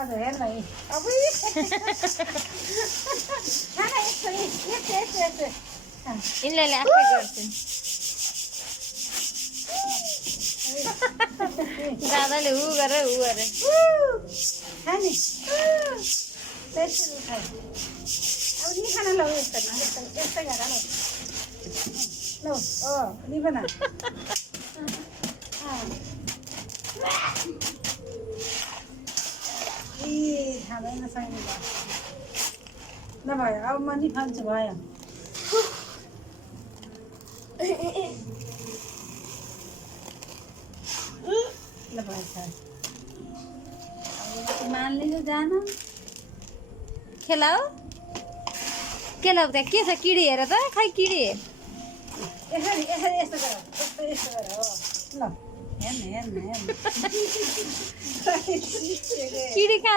ಅದು ಎಲ್ಲ ಇಲ್ಲ ಇಲ್ಲ ಅಷ್ಟೇ ಕೊಡ್ತೀನಿ दादाले ऊ गरे खाने अब नि खाना लो यस्तो यस्तै गरेर लो नि बना खाँदैन छैन नभए अब म नि खान्छु भयो ल भयो मानले जो जान खेलाऊ खेलाऊ त्यहाँ के छ किडी हेर त खै किडी यसरी यसरी यस्तो गर यस्तो गर हो ल हेर्नु किडी कहाँ